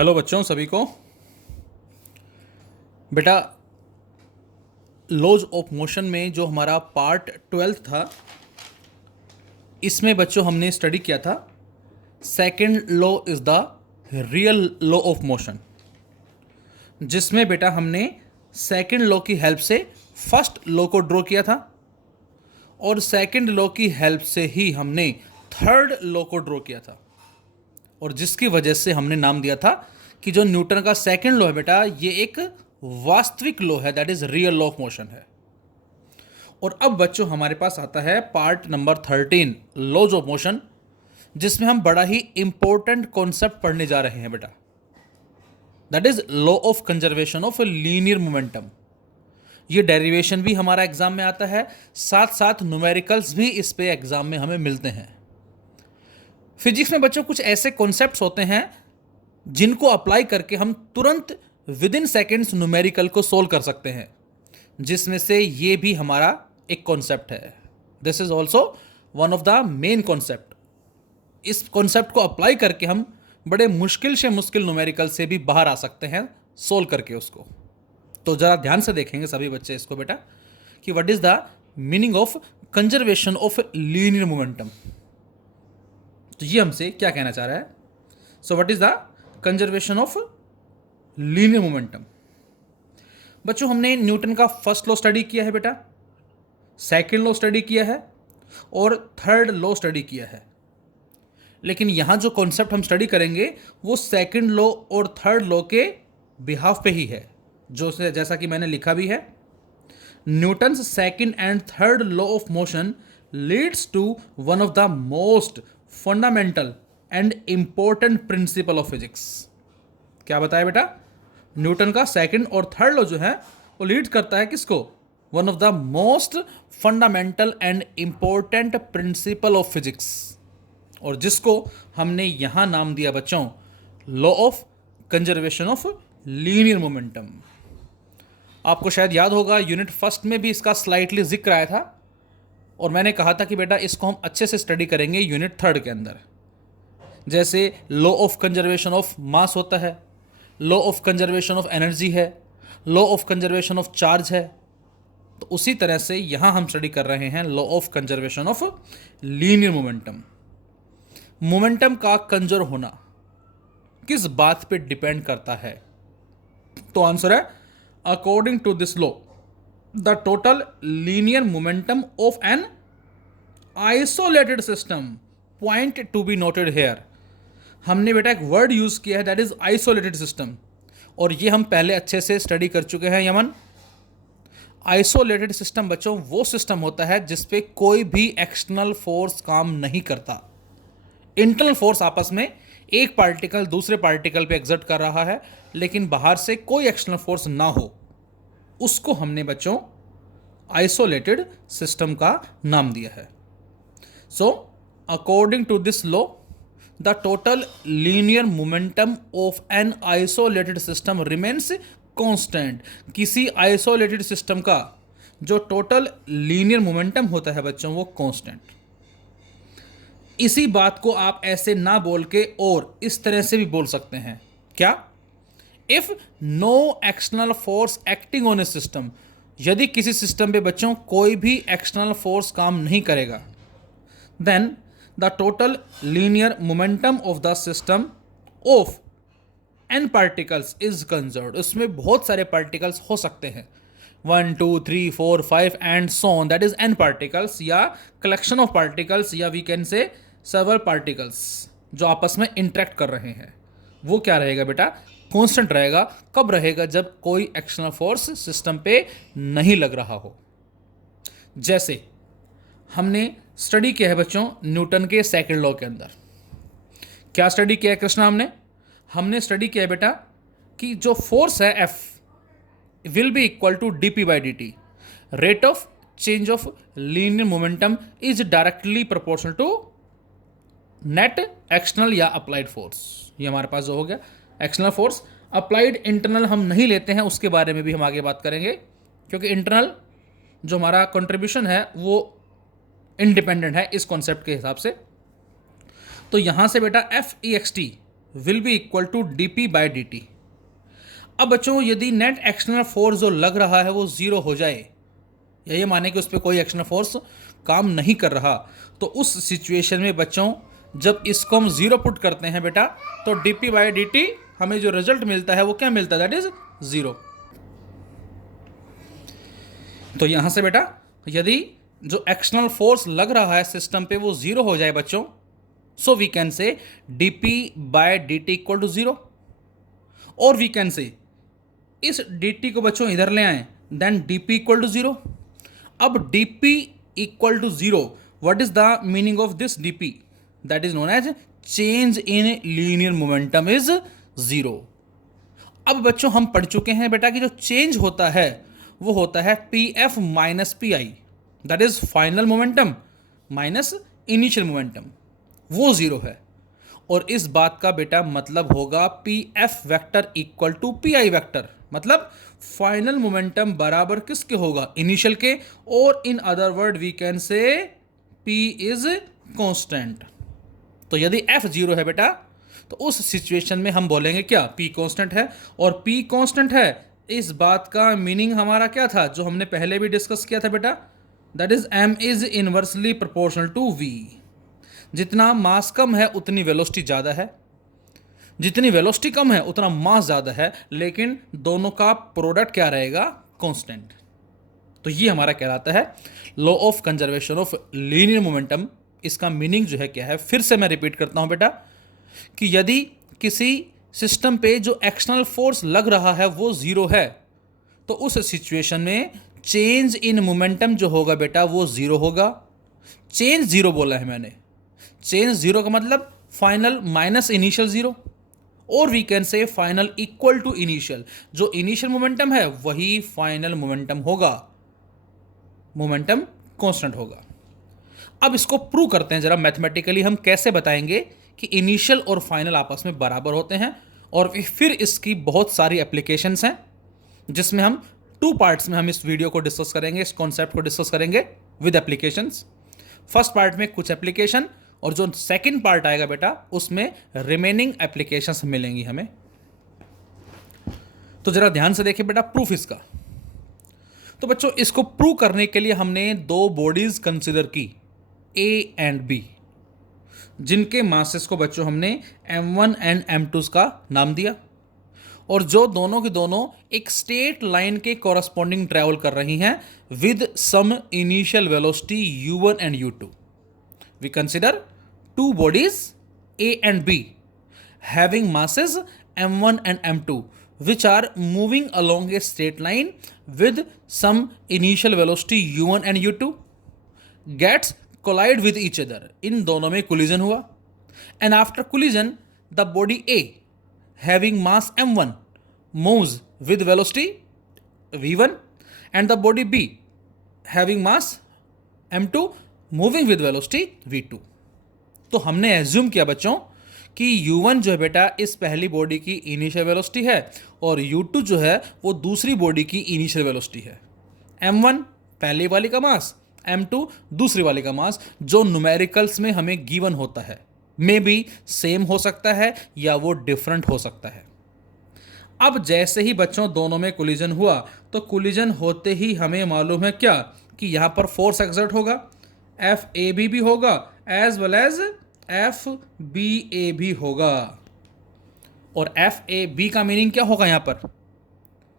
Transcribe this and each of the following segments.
Hello बच्चों, सभी को। बेटा, लॉज ऑफ मोशन में जो हमारा पार्ट 12 था, इसमें बच्चों हमने स्टडी किया था second law is the real law of motion, जिसमें बेटा हमने सेकंड लॉ की हेल्प से फर्स्ट लॉ को ड्रॉ किया था और सेकंड लॉ की हेल्प से ही हमने थर्ड लॉ को ड्रॉ किया था, और जिसकी वजह से हमने नाम दिया था कि जो न्यूटन का सेकंड लॉ है बेटा, ये एक वास्तविक लॉ है, that is real law of motion है। और अब बच्चों हमारे पास आता है part number 13 laws of motion, जिसमें हम बड़ा ही इंपॉर्टेंट कॉन्सेप्ट पढ़ने जा रहे हैं बेटा, that is law of conservation of linear momentum. ये डेरिवेशन भी हमारा एग्जाम में आता है, साथ साथ न्यूमेरिकल्स भी इस पे एग्जाम में हमें मिलते हैं। फिजिक्स में बच्चों कुछ ऐसे कॉन्सेप्ट्स होते हैं जिनको अप्लाई करके हम तुरंत विद इन सेकेंड्स न्यूमेरिकल को सोल्व कर सकते हैं, जिसमें से ये भी हमारा एक कॉन्सेप्ट है। This is also one of the main concept. इस कॉन्सेप्ट को अप्लाई करके हम बड़े मुश्किल से मुश्किल न्यूमेरिकल से भी बाहर आ सकते हैं, सोल्व करके उसको। तो जरा ध्यान से देखेंगे सभी बच्चे इसको बेटा, कि what is the meaning of conservation of linear momentum. तो ये हमसे क्या कहना चाह रहा है? So what is the conservation of linear momentum. बच्चों, हमने न्यूटन का फर्स्ट लॉ स्टडी किया है बेटा, सेकंड लॉ स्टडी किया है और थर्ड लॉ स्टडी किया है। लेकिन यहां जो कॉन्सेप्ट हम स्टडी करेंगे वो सेकंड लॉ और थर्ड लॉ के बिहाफ पे ही है, जो से जैसा कि मैंने लिखा भी है, Newton's second and third law of motion leads to one of the most fundamental and important principle of physics. क्या बताया बेटा? न्यूटन का सेकंड और थर्ड लॉ जो है वो लीड करता है किसको? One of the most fundamental and important principle of physics, और जिसको हमने यहां नाम दिया बच्चों law of conservation of linear momentum. आपको शायद याद होगा यूनिट फर्स्ट में भी इसका स्लाइटली जिक्र आया था, और मैंने कहा था कि बेटा इसको हम अच्छे से स्टडी करेंगे यूनिट थर्ड के अंदर। जैसे law of conservation of mass होता है, law of conservation of energy है, law of conservation of charge है, तो उसी तरह से यहां हम स्टडी कर रहे हैं law of conservation of linear momentum. Momentum का कंजर होना किस बात पे डिपेंड करता है? तो आंसर है, according to this law the total linear momentum of an isolated system, point to be noted here. हमने बेटा एक वर्ड यूज किया है, दैट इज आइसोलेटेड सिस्टम, और ये हम पहले अच्छे से स्टडी कर चुके हैं यमन। आइसोलेटेड सिस्टम बच्चों वो सिस्टम होता है जिसपे कोई भी एक्सटर्नल फोर्स काम नहीं करता। इंटरनल फोर्स आपस में एक पार्टिकल दूसरे पार्टिकल पे एग्जर्ट कर रहा है, लेकिन बाहर से कोई एक्सटर्नल फोर्स ना हो, उसको हमने बच्चों आइसोलेटेड सिस्टम का नाम दिया है। So according to this law the total linear momentum of an isolated system remains constant. किसी आइसोलेटेड सिस्टम का जो टोटल लीनियर मोमेंटम होता है बच्चों वो कांस्टेंट। इसी बात को आप ऐसे ना बोल के और इस तरह से भी बोल सकते हैं, क्या? If no external force acting on a system, यदि किसी सिस्टम पे बच्चों कोई भी एक्सटर्नल फोर्स काम नहीं करेगा, then the total linear momentum of the system of n particles is conserved. उसमें बहुत सारे पार्टिकल्स हो सकते हैं, 1 2 3 4 5 and so on, that is n particles या कलेक्शन ऑफ पार्टिकल्स, या we can say several particles जो आपस में इंटरेक्ट कर रहे हैं। वो क्या रहेगा बेटा? कांस्टेंट रहेगा। कब रहेगा? जब कोई एक्सटर्नल फोर्स सिस्टम पे नहीं लग रहा हो। जैसे हमने स्टडी किया है बच्चों न्यूटन के सेकंड लॉ के अंदर। क्या स्टडी किया है कृष्णा? हमने स्टडी किया है बेटा कि जो फोर्स है F will be equal to dp by dt, rate of change of linear momentum is directly proportional to net external या अप्लाइड फोर्स। ये हमारे पास जो हो गया एक्सटर्नल फोर्स। अप्लाइड इंटरनल हम नहीं लेते हैं, उसके बारे में भी हम आगे बात करेंगे, क्योंकि इंटरनल जो हमारा कंट्रीब्यूशन है वो इंडिपेंडेंट है इस कॉन्सेप्ट के हिसाब से। तो यहां से बेटा F E X T will be equal to dp/dt। अब बच्चों यदि नेट एक्सटर्नल फोर्स जो लग रहा है वो ज़ीरो हो जाए, या ये माने कि उस पर कोई एक्सटर्नल फोर्स काम नहीं कर रहा, तो उस सिचुएशन में बच्चों जब इसको हम ज़ीरो पुट करते हैं बेटा, तो dp/dt हमें जो रिजल्ट मिलता है वो क्या मिलता है, दैट इज ज़ीरो। तो यहाँ से बेटा यदि जो एक्सटर्नल फोर्स लग रहा है सिस्टम पे वो ज़ीरो हो जाए बच्चों, सो we can say dp/dt equal to zero. और वी कैन से इस dt को बच्चों इधर ले आए, then dp equal to zero. अब dp equal to zero, what is the meaning of this dp, that is known as change in linear momentum is zero. अब बच्चों हम पढ़ चुके हैं बेटा कि जो चेंज होता है वो होता है pf minus p, that is final momentum minus initial momentum, वो ज़ीरो है। और इस बात का बेटा मतलब होगा pf vector equal to p vector, मतलब फाइनल मोमेंटम बराबर किसके होगा, इनिशियल के। और in other word we can say p is constant. तो यदि f जीरो है बेटा, तो उस सिचुएशन में हम बोलेंगे क्या, p कांस्टेंट है। और p कांस्टेंट है, इस बात का मीनिंग हमारा क्या था, जो हमने पहले भी डिस्कस किया था बेटा, that is m is inversely proportional to v। जितना मास कम है उतनी वेलोसिटी ज़्यादा है, जितनी वेलोसिटी कम है उतना मास ज़्यादा है, लेकिन दोनों का प्रोडक्ट क्या रहेगा, कांस्टेंट। तो ये हमारा कहलाता है law of conservation of linear momentum. इसका मीनिंग जो है क्या है, फिर से मैं रिपीट करता हूँ बेटा, कि यदि किसी सिस्टम पे जो एक्सटर्नल फोर्स लग रहा है वो ज़ीरो है, तो उस सिचुएशन में चेंज इन मोमेंटम जो होगा बेटा वो ज़ीरो होगा। चेंज ज़ीरो बोला है मैंने, चेंज ज़ीरो का मतलब फाइनल माइनस इनिशियल ज़ीरो, और we can say final equal to initial. जो इनिशियल मोमेंटम है वही फाइनल मोमेंटम होगा, मोमेंटम कांस्टेंट होगा। अब इसको प्रूव करते हैं जरा मैथमेटिकली, हम कैसे बताएंगे कि इनिशियल और फाइनल आपस में बराबर होते हैं। और फिर इसकी बहुत सारी एप्लीकेशंस हैं, जिसमें हम टू पार्ट्स में हम इस वीडियो को डिस्कस करेंगे, इस कॉन्सेप्ट को डिस्कस करेंगे विद एप्लीकेशंस। फर्स्ट पार्ट में कुछ एप्लीकेशन, और जो सेकंड पार्ट आएगा बेटा उसमें रिमेनिंग एप्लीकेशंस मिलेंगी हमें। तो जरा ध्यान से देखिए बेटा प्रूफ इसका। तो बच्चों इसको प्रूव करने के लिए हमने दो बॉडीज कंसिडर की, ए एंड बी, जिनके मासेस को बच्चों हमने m1 एंड m2 का नाम दिया, और जो दोनों की दोनों एक स्ट्रेट लाइन के कॉरस्पॉन्डिंग ट्रैवल कर रही हैं with some initial velocity u1 and u2। We consider two bodies A and B having masses m1 and m2 which are moving along a straight line with some initial velocity u1 and u2 gets collide with each other। इन दोनों में collision हुआ, and after collision the body A having mass m1 moves with velocity v1 and the body B having mass m2 moving with velocity v2। तो हमने assume किया बच्चों कि u1 जो है बेटा इस पहली बॉडी की इनिशियल वेलोसिटी है, और u2 जो है वो दूसरी बॉडी की इनिशियल वेलोसिटी है। m1 पहली वाली का मास, m2 दूसरी वाली का मास, जो न्यूमेरिकल्स में हमें गिवन होता है, मे बी सेम हो सकता है या वो डिफरेंट हो सकता है। अब जैसे ही बच्चों दोनों में कोलिजन हुआ, तो कोलिजन होते ही हमें मालूम है क्या, कि यहाँ पर फोर्स एक्सर्ट होगा, FAB भी होगा एज वेल एज FBA भी होगा। और FAB का मीनिंग क्या होगा यहाँ पर,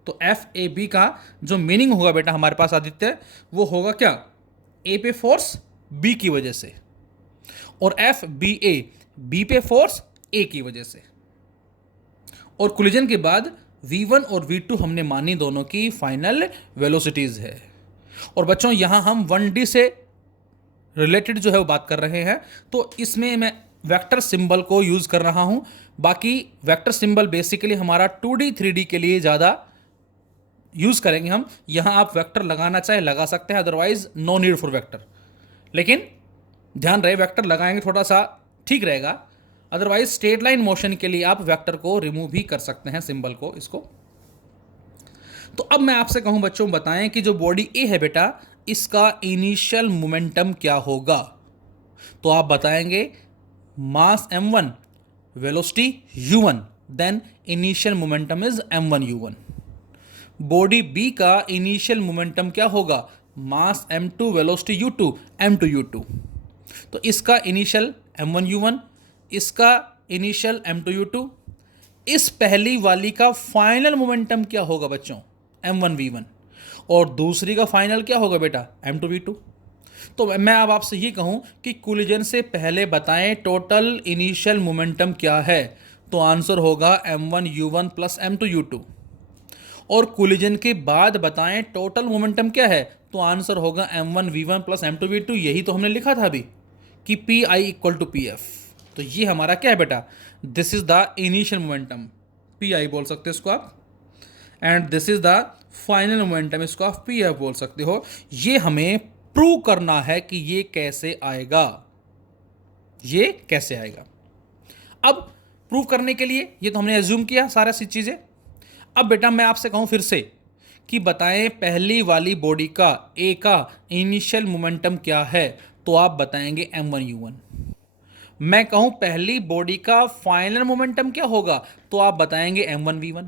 तो FAB का जो मीनिंग होगा बेटा हमारे पास आदित्य, वो होगा क्या, A पे फोर्स B की वजह से, और FBA B पे फोर्स A की वजह से। और कोलिजन के बाद V1 और V2 हमने मानी दोनों की फाइनल वेलोसिटीज है। और बच्चों यहाँ हम 1D से रिलेटेड जो है वो बात कर रहे हैं, तो इसमें मैं वेक्टर सिंबल को यूज़ कर रहा हूँ। बाकी वेक्टर सिंबल बेसिकली हमारा 2D 3D के लिए ज़्यादा यूज़ करेंगे हम। यहाँ आप वेक्टर लगाना चाहे लगा सकते हैं, otherwise no need for vector. लेकिन ध्यान रहे वेक्टर लगाएंगे थोड़ा सा ठीक रहेगा, अदरवाइज स्ट्रेट लाइन मोशन के लिए आप वेक्टर को रिमूव भी कर सकते हैं, सिंबल को, इसको। तो अब मैं आपसे कहूँ बच्चों बताएं कि जो बॉडी ए है बेटा इसका इनिशियल मोमेंटम क्या होगा। तो आप बताएंगे mass m1 velocity u1, then initial momentum is m1 u1। Body B का इनिशियल मोमेंटम क्या होगा, मास m2 velocity u2 m2 u2। तो इसका इनिशियल m1 u1, इसका इनिशियल m2 u2, इस पहली वाली का फाइनल मोमेंटम क्या होगा बच्चों, m1 v1, और दूसरी का फाइनल क्या होगा बेटा, m2 v2। तो मैं अब आपसे ये कहूं कि कोलिजन से पहले बताएं टोटल इनिशियल मोमेंटम क्या है, तो आंसर होगा m1 u1 plus m2 u2। और कोलिजन के बाद बताएं टोटल मोमेंटम क्या है, तो आंसर होगा m1 v1 plus m2 v2। यही तो हमने लिखा था अभी कि p I equal to P f. तो ये हमारा क्या है बेटा, this is the initial momentum, p i बोल सकते हो इसको आप, and this is the final momentum, इसको आप पी एफ बोल सकते हो। ये हमें प्रूव करना है कि ये कैसे आएगा, ये कैसे आएगा। अब प्रूव करने के लिए ये तो हमने एज्यूम किया सारा सी चीज़ें। अब बेटा मैं आपसे कहूँ फिर से कि बताएं पहली वाली बॉडी का ए का इनिशियल मोमेंटम क्या है, तो आप बताएंगे m1 u1। मैं कहूँ पहली बॉडी का फाइनल मोमेंटम क्या होगा, तो आप बताएंगे m1 v1।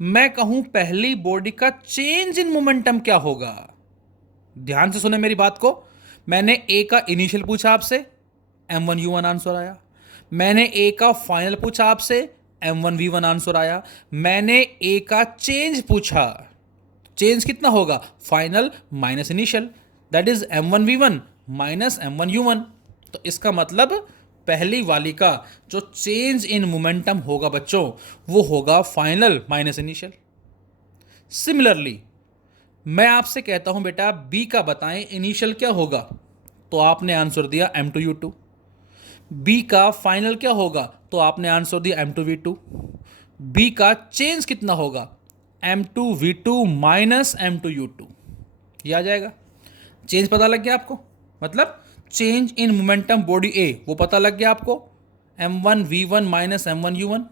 मैं कहूँ पहली बॉडी का चेंज इन मोमेंटम क्या होगा, ध्यान से सुने मेरी बात को। मैंने ए का इनिशियल पूछा आपसे, m1 u1 आंसर आया। मैंने ए का फाइनल पूछा आपसे, m1 v1 आंसर आया। मैंने ए का चेंज पूछा, चेंज कितना होगा, final minus initial, that is m1 v1 minus m1 u1। तो इसका मतलब पहली वाली का जो चेंज इन मोमेंटम होगा बच्चों, वो होगा फाइनल माइनस इनिशियल। सिमिलरली मैं आपसे कहता हूं बेटा बी का बताएं इनिशियल क्या होगा, तो आपने आंसर दिया m2 u2। बी का फाइनल क्या होगा, तो आपने आंसर दिया m2 v2। बी का चेंज कितना होगा, m2 v2 minus m2 u2। ये आ जाएगा। चेंज पता लग गया आपको, मतलब चेंज इन मोमेंटम बॉडी ए वो पता लग गया आपको, m1 v1 minus m1 u1।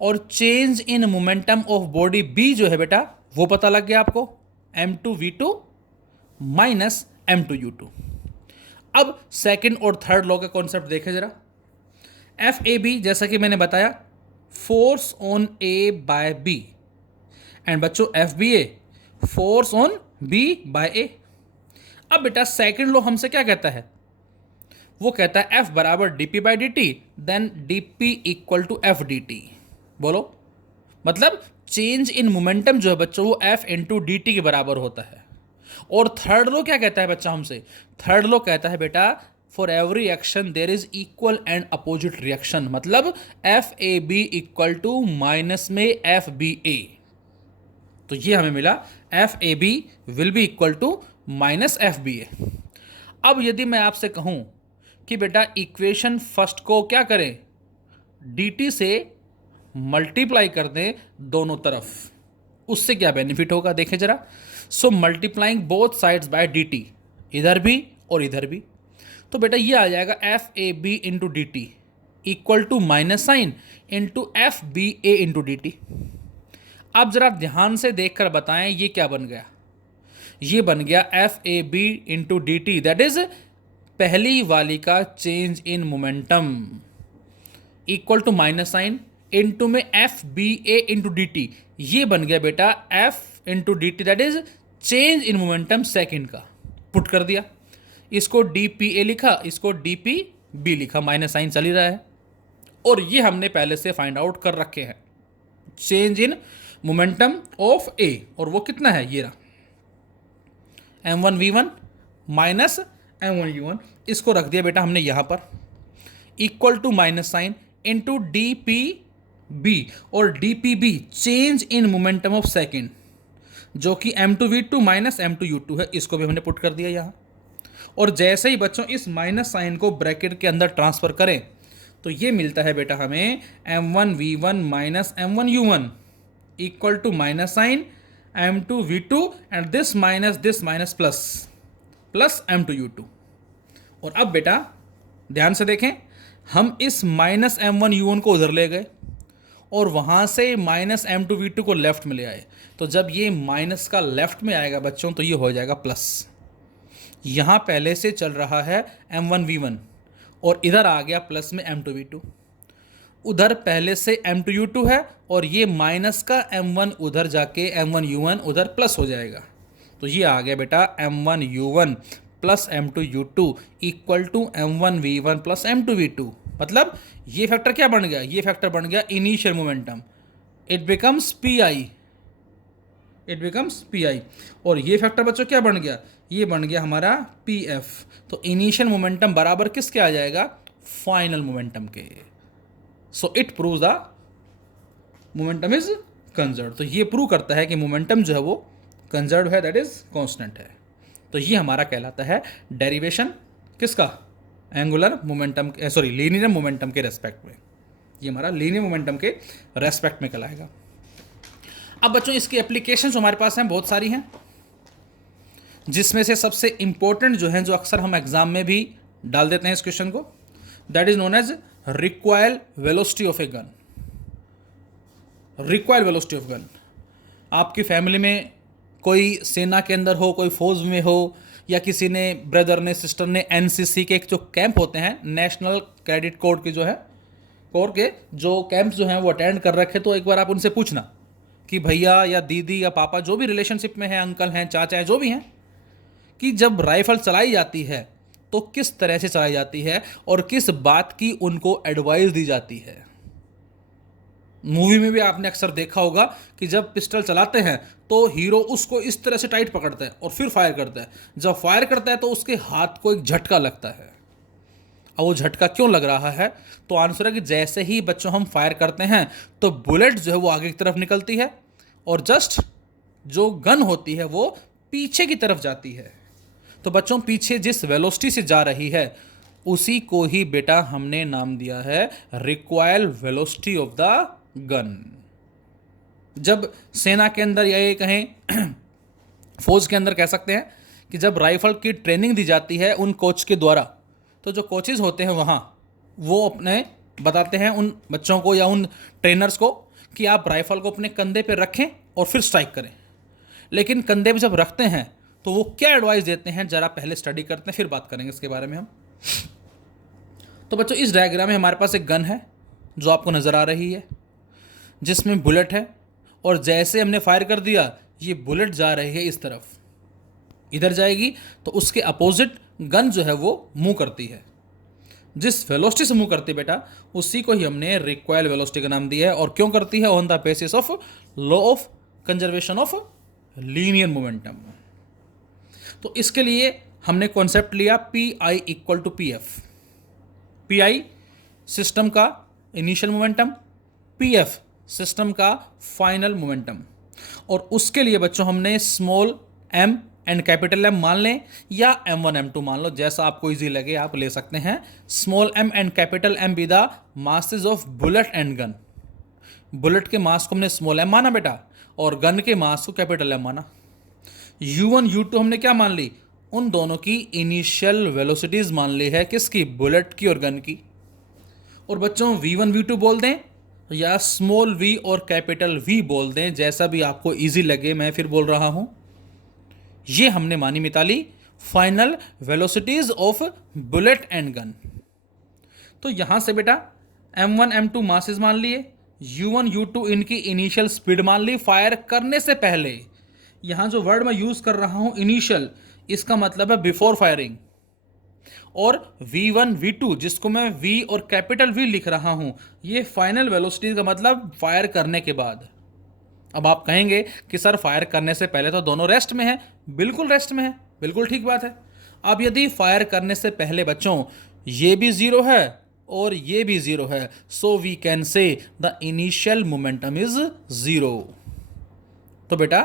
और change in momentum of body B जो है बेटा वो पता लग गया आपको, m2 v2 minus m2 u2। अब सेकंड और थर्ड लॉ का कॉन्सेप्ट देखें जरा। एफ ए बी, जैसा कि मैंने बताया, force on A by B, and बच्चों F B A, force on B by A. अब बेटा सेकंड लॉ हमसे क्या कहता है, वो कहता है एफ बराबर d P by D T, then D P equal to F D t. बोलो, मतलब चेंज इन मोमेंटम जो है बच्चों वो एफ इंटू डी टी के बराबर होता है। और थर्ड लो क्या कहता है बच्चा हमसे, थर्ड लो कहता है बेटा for every action there is equal and opposite reaction, मतलब F A B equal to minus में एफ बी ए। तो ये हमें मिला F A B will be equal to minus F B A. अब यदि मैं आपसे कहूं कि बेटा इक्वेशन फर्स्ट को क्या करें, डी टी से मल्टीप्लाई कर दें दोनों तरफ, उससे क्या बेनिफिट होगा देखें जरा। So multiplying both sides by D T, इधर भी और इधर भी, तो बेटा ये आ जाएगा f A b into d t equal to minus sign into f B a into d t. अब जरा ध्यान से देखकर बताएं ये क्या बन गया, ये बन गया f A b into d t, that is पहली वाली का change in momentum equal to minus sign into में F B a into d t, ये बन गया बेटा f into d t, that is change in momentum second का। Put कर दिया, इसको डी पी ए लिखा, इसको डी पी बी लिखा, माइनस साइन चल ही रहा है। और ये हमने पहले से फाइंड आउट कर रखे हैं, चेंज इन मोमेंटम ऑफ ए, और वो कितना है, ये रहा m1 v1 minus m1 u1। इसको रख दिया बेटा हमने यहाँ पर equal to minus sign into D P B, और D P B change in momentum of second जो कि m2 v2 minus m2 u2 है, इसको भी हमने पुट कर दिया यहाँ। और जैसे ही बच्चों इस माइनस साइन को ब्रैकेट के अंदर ट्रांसफर करें तो ये मिलता है बेटा हमें m1 v1 minus m1 u1 equal to minus sign m2 v2 and this minus plus m2 u2। और अब बेटा ध्यान से देखें, हम इस माइनस m1 u1 को उधर ले गए और वहाँ से माइनस m2 v2 को लेफ्ट में ले आए, तो जब ये माइनस का लेफ्ट में आएगा बच्चों तो ये हो जाएगा प्लस। यहाँ पहले से चल रहा है m1 v1 और इधर आ गया प्लस में m2 v2। उधर पहले से M2U2 है और ये माइनस का M1 उधर जाके M1U1 उधर प्लस हो जाएगा। तो ये आ गया बेटा M1U1 plus M2U2 equal to M1V1 plus M2V2। मतलब ये फैक्टर क्या बन गया, ये फैक्टर बन गया initial momentum. It becomes PI, it becomes PI। और ये फैक्टर बच्चों क्या बन गया, ये बन गया हमारा PF। तो इनिशियल मोमेंटम बराबर किसके आ जाएगा, फाइनल मोमेंटम के। So it proves the momentum is conserve. तो ये प्रूव करता है कि मोमेंटम जो है वो कंजर्व है, दैट इज कांस्टेंट है। तो ये हमारा कहलाता है डेरिवेशन किसका, angular momentum, sorry linear momentum के रेस्पेक्ट में। ये हमारा लीनियर मोमेंटम के रेस्पेक्ट में कहलाएगा। अब बच्चों इसकी एप्लीकेशंस हमारे पास हैं, बहुत सारी हैं, जिसमें से सबसे इंपॉर्टेंट जो है, जो अक्सर हम एग्जाम में भी डाल देते हैं इस क्वेश्चन को, that is known as required velocity of a gun. Required velocity of gun. आपकी फैमिली में कोई सेना के अंदर हो, कोई फौज में हो, या किसी ने ब्रदर ने सिस्टर ने NCC के जो कैंप होते हैं, नेशनल क्रेडिट कोर के जो है, कोर के जो कैंप जो हैं वो अटेंड कर रखे, तो एक बार आप उनसे पूछना कि भैया या दीदी या पापा जो भी रिलेशनशिप में हैं, अंकल हैं, चाचा हैं, जो भी हैं, कि जब राइफल चलाई जाती है तो किस तरह से चलाई जाती है और किस बात की उनको एडवाइस दी जाती है। मूवी में भी आपने अक्सर देखा होगा कि जब पिस्टल चलाते हैं तो हीरो उसको इस तरह से टाइट पकड़ता है और फिर फायर करता है। जब फायर करता है तो उसके हाथ को एक झटका लगता है। अब वो झटका क्यों लग रहा है, तो आंसर है कि जैसे ही बच्चों हम फायर करते हैं तो बुलेट जो है वो आगे की तरफ निकलती है और जस्ट जो गन होती है वो पीछे की तरफ जाती है। तो बच्चों पीछे जिस वेलोसिटी से जा रही है उसी को ही बेटा हमने नाम दिया है required velocity of the gun. जब सेना के अंदर या ये कहें फौज के अंदर कह सकते हैं कि जब राइफल की ट्रेनिंग दी जाती है उन कोच के द्वारा, तो जो कोचेज होते हैं वहाँ वो अपने बताते हैं उन बच्चों को या उन ट्रेनर्स को कि आप राइफल को अपने कंधे पे रखें और फिर स्ट्राइक करें। लेकिन कंधे पे जब रखते हैं तो वो क्या एडवाइस देते हैं, जरा पहले स्टडी करते हैं, फिर बात करेंगे इसके बारे में हम। तो बच्चों इस डायग्राम में हमारे पास एक गन है जो आपको नज़र आ रही है, जिसमें बुलेट है, और जैसे हमने फायर कर दिया ये बुलेट जा रही है इस तरफ, इधर जाएगी तो उसके अपोजिट गन जो है वो मूव करती है। जिस वेलोसिटी से मूव करती है बेटा उसी को ही हमने रिक्वायर्ड वेलोसिटी का नाम दिया है। और क्यों करती है, on the basis of law of conservation of linear momentum. तो इसके लिए हमने कॉन्सेप्ट लिया PI equal to PF। PI system का इनिशियल मोमेंटम, PF सिस्टम का फाइनल मोमेंटम। और उसके लिए बच्चों हमने small m and capital M मान लें या M1 M2 मान लो, जैसा आपको इजी लगे आप ले सकते हैं। Small m and capital M be the masses of bullet and gun. Bullet के मास को हमने स्मॉल m माना बेटा और गन के मास को कैपिटल M माना। U1 U2 हमने क्या मान ली, उन दोनों की इनिशियल वेलोसिटीज मान ली है, किसकी, बुलेट की और गन की। और बच्चों V1 V2 बोल दें या स्मॉल v और कैपिटल V बोल दें, जैसा भी आपको इजी लगे, मैं फिर बोल रहा हूं। ये हमने मानी मिताली final velocities of bullet and gun. तो यहां से बेटा M1 M2 मासेस मान लिए, U1 U2 इनकी इनिशियल स्पीड मान ली फायर करने से पहले। यहां जो वर्ड मैं यूज कर रहा हूं इनिशियल, इसका मतलब है बिफोर फायरिंग। और V1 V2 जिसको मैं V और कैपिटल V लिख रहा हूं, ये फाइनल वेलोसिटी का मतलब फायर करने के बाद। अब आप कहेंगे कि सर फायर करने से पहले तो दोनों रेस्ट में है। बिल्कुल रेस्ट में है, बिल्कुल ठीक बात है। अब यदि फायर करने से पहले बच्चों ये भी जीरो है और ये भी जीरो है, so we can say the initial momentum is zero. तो बेटा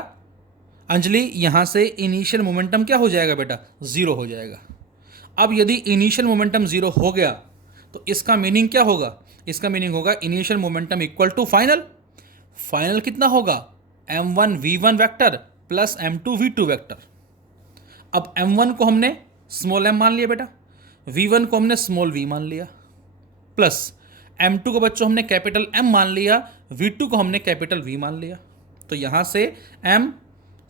अंजलि यहां से इनिशियल मोमेंटम क्या हो जाएगा बेटा, जीरो हो जाएगा। अब यदि इनिशियल मोमेंटम जीरो हो गया तो इसका मीनिंग क्या होगा, इसका मीनिंग होगा initial momentum equal to final. Final कितना होगा, M1 V1 vector plus M2 V2 vector. अब M1 को हमने स्मॉल m मान लिया बेटा, V1 को हमने स्मॉल v मान लिया, प्लस M2 को बच्चों हमने कैपिटल M मान लिया, V2 को हमने कैपिटल V मान लिया। तो यहां से M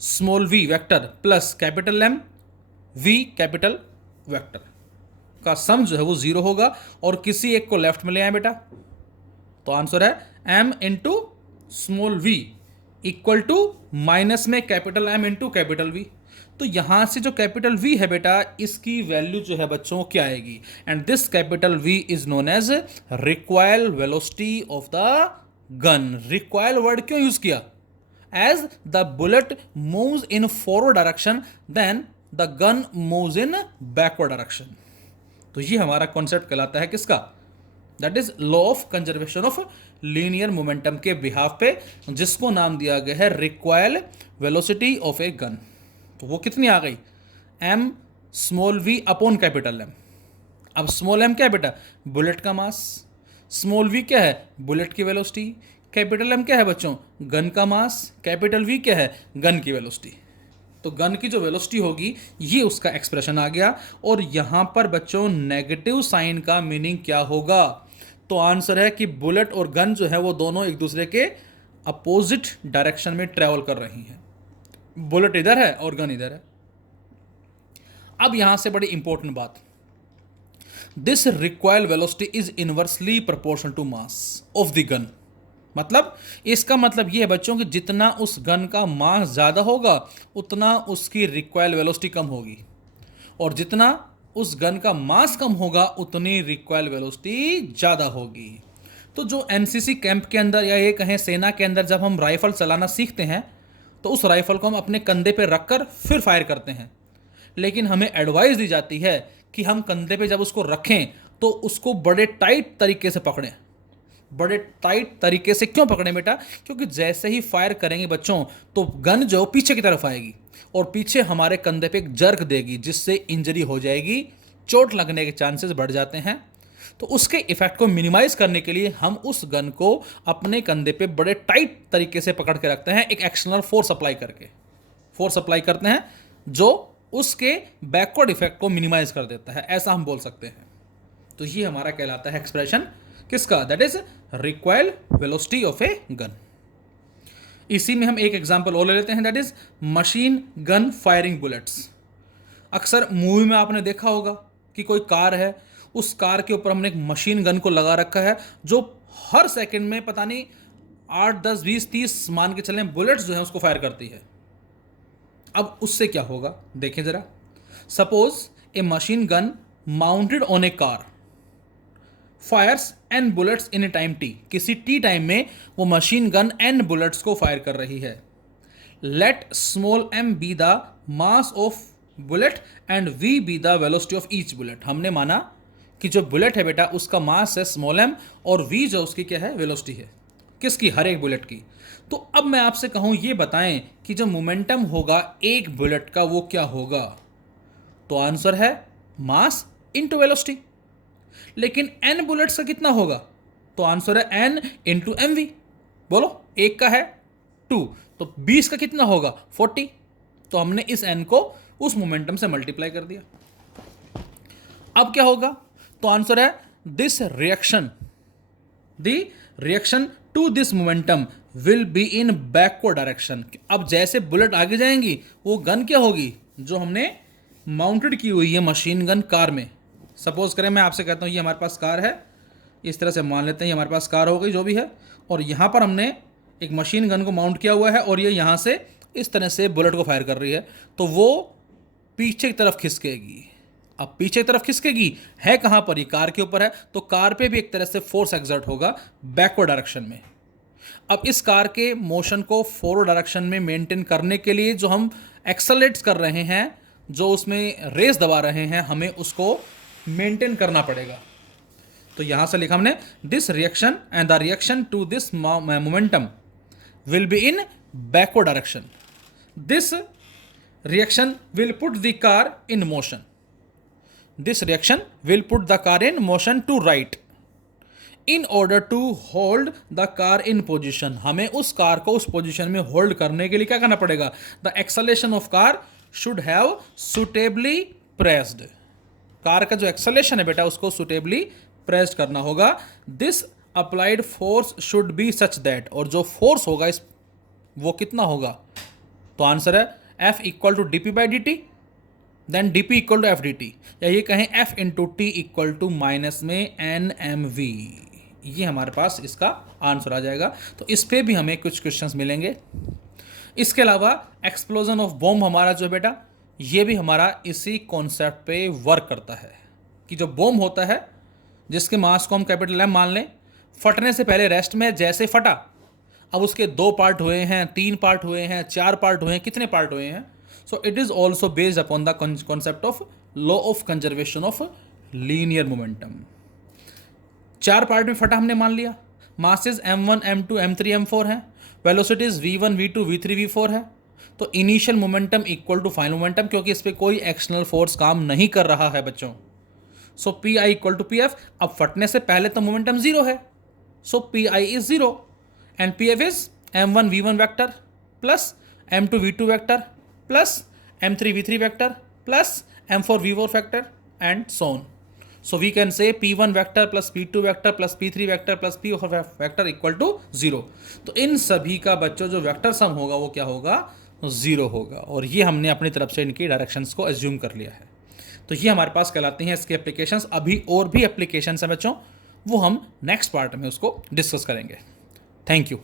small v vector plus capital M V capital vector का सम जो है वो जीरो होगा और किसी एक को लेफ्ट में ले आए बेटा। तो आंसर है m into small v equal to minus में capital M into capital V। तो यहां से जो कैपिटल V है बेटा, इसकी वैल्यू जो है बच्चों क्या आएगी, and this capital V is known as recoil velocity of the gun. Recoil word क्यों यूज किया? As the bullet moves in forward direction, then the gun moves in backward direction. तो ये हमारा कॉन्सेप्ट कहलाता है किसका? That is law of conservation of linear momentum के behalf पे, जिसको नाम दिया गया है recoil velocity of a gun. तो वो कितनी आ गई? m small v upon capital M। अब स्मॉल m क्या है बेटा? बुलेट का मास। स्मॉल v क्या है? बुलेट की वेलोसिटी। कैपिटल M क्या है बच्चों? गन का मास। कैपिटल V क्या है? गन की वेलोसिटी। तो गन की जो वेलोसिटी होगी ये उसका एक्सप्रेशन आ गया। और यहां पर बच्चों नेगेटिव साइन का मीनिंग क्या होगा? तो आंसर है कि बुलेट और गन जो है वो दोनों एक दूसरे के अपोजिट डायरेक्शन में ट्रेवल कर रही हैं। बुलेट इधर है और गन इधर है। अब यहां से बड़ी इंपॉर्टेंट बात, this recoil velocity is inversely proportional to mass of the gun. मतलब इसका मतलब ये है बच्चों कि जितना उस गन का मास ज़्यादा होगा उतना उसकी रिक्वायल वेलोसिटी कम होगी, और जितना उस गन का मास कम होगा उतनी रिक्वायल वेलोसिटी ज़्यादा होगी। तो जो एनसीसी कैंप के अंदर या ये कहें सेना के अंदर जब हम राइफल चलाना सीखते हैं तो उस राइफल को हम अपने कंधे पे रखकर फिर फायर करते हैं, लेकिन हमें एडवाइस दी जाती है कि हम कंधे पे जब उसको रखें तो उसको बड़े टाइट तरीके से पकड़ें। बड़े टाइट तरीके से क्यों पकड़ें बेटा? क्योंकि जैसे ही फायर करेंगे बच्चों तो गन जो पीछे की तरफ आएगी और पीछे हमारे कंधे पे एक जर्क देगी, जिससे इंजरी हो जाएगी, चोट लगने के चांसेस बढ़ जाते हैं। तो उसके इफेक्ट को मिनिमाइज करने के लिए हम उस गन को अपने कंधे पे बड़े टाइट तरीके से पकड़ के रखते हैं, एक एक्सटर्नल फोर्स अप्लाई करके। फोर्स अप्लाई करते हैं जो उसके बैकवर्ड इफेक्ट को मिनिमाइज कर देता है, ऐसा हम बोल सकते हैं। तो ये हमारा कहलाता है एक्सप्रेशन किसका? That is recoil velocity of a gun. इसी में हम एक एग्जांपल और ले लेते हैं, that is machine gun firing bullets. अक्सर मूवी में आपने देखा होगा कि कोई कार है, उस कार के ऊपर हमने एक मशीन गन को लगा रखा है जो हर सेकंड में पता नहीं 8, 10, 20, 30 मान के चलें बुलेट्स जो है उसको फायर करती है। अब उससे क्या होगा देखें जरा। Suppose a machine gun mounted on a car fires n bullets in a time t। किसी t टाइम में वो मशीन गन n बुलेट्स को फायर कर रही है। Let small m be the mass of bullet and v be the velocity of each bullet. हमने माना कि जो बुलेट है बेटा उसका मास है स्मॉल m और v जो उसकी क्या है? वेलोसिटी है। किसकी? हर एक बुलेट की। तो अब मैं आपसे कहूं ये बताएं कि जो मोमेंटम होगा एक बुलेट का वो क्या होगा? तो आंसर है मास इनटू वेलोसिटी। लेकिन n बुलेट्स का कितना होगा? तो आंसर है n इंटू एम वी। बोलो, एक का है 2 तो 20 का कितना होगा? 40। तो हमने इस n को उस मोमेंटम से मल्टीप्लाई कर दिया। अब क्या होगा? तो आंसर है this reaction, the reaction to this momentum will be in backward direction. अब जैसे बुलेट आगे जाएंगी वो गन क्या होगी? जो हमने माउंटेड की हुई है मशीन गन कार में। सपोज करें मैं आपसे कहता हूँ ये हमारे पास कार है, इस तरह से मान लेते हैं ये हमारे पास कार हो गई जो भी है, और यहाँ पर हमने एक मशीन गन को माउंट किया हुआ है और ये यहाँ से इस तरह से बुलेट को फायर कर रही है, तो वो पीछे की तरफ खिसकेगी। अब पीछे की तरफ खिसकेगी है कहाँ पर? ये कार के ऊपर है, तो कार पे भी एक तरह से फोर्स एक्सर्ट होगा बैकवर्ड डायरेक्शन में। अब इस कार के मोशन को फॉरवर्ड डायरेक्शन में मेंटेन करने के लिए जो हम एक्सेलरेट कर रहे हैं, जो उसमें रेस दबा रहे हैं, हमें उसको मेंटेन करना पड़ेगा। तो यहां से लिखा हमने this reaction and the reaction to this momentum will be in backward direction. This reaction will put the car in motion. This reaction will put the car in motion to right in order to hold the car in position. हमें उस car को उस position में hold करने के लिए क्या करना पड़ेगा? The acceleration of car should have suitably pressed. Car का जो एक्सेलरेशन है बेटा उसको सुटेबली प्रेस्ड करना होगा। This applied force should be such that, और जो फोर्स होगा इस वो कितना होगा? तो आंसर है F equal to D P by D T, then D P equal to F D T, या ये कहें F into T equal to minus में एन एम वी। ये हमारे पास इसका आंसर आ जाएगा। तो इस पे भी हमें कुछ क्वेश्चंस मिलेंगे। इसके अलावा एक्सप्लोजन ऑफ बॉम्ब हमारा जो बेटा, ये भी हमारा इसी कॉन्सेप्ट पे वर्क करता है कि जो बॉम्ब होता है जिसके मास को हम कैपिटल एम मान लें, फटने से पहले रेस्ट में जैसे फटा, अब उसके 2 पार्ट हुए हैं, 3 पार्ट हुए हैं, 4 पार्ट हुए हैं, कितने पार्ट हुए हैं। So it is also based upon the concept of law of conservation of linear momentum. 4 part में फटा हमने मान लिया, masses m1 m2 m3 m4 हैं, velocities v1 v2 v3 v4 है। तो initial momentum equal to final momentum, क्योंकि इस पर कोई एक्सटर्नल फोर्स काम नहीं कर रहा है बच्चों। So P I equal to P F. अब फटने से पहले तो मोमेंटम जीरो है, so P I is zero and P F is m1 v1 vector plus m2 v2 vector plus m3 v3 vector plus m4 v4 vector and so on. So we can say p1 vector plus p2 vector plus p3 vector plus p4 vector equal to zero. तो इन सभी का बच्चों जो vector sum होगा वो क्या होगा, जीरो होगा। और ये हमने अपनी तरफ से इनकी डायरेक्शंस को एज्यूम कर लिया है। तो ये हमारे पास कहलाती हैं इसकी एप्लीकेशंस। अभी और भी एप्लीकेशंस हैं बच्चों, वो हम नेक्स्ट पार्ट में उसको डिस्कस करेंगे। Thank you.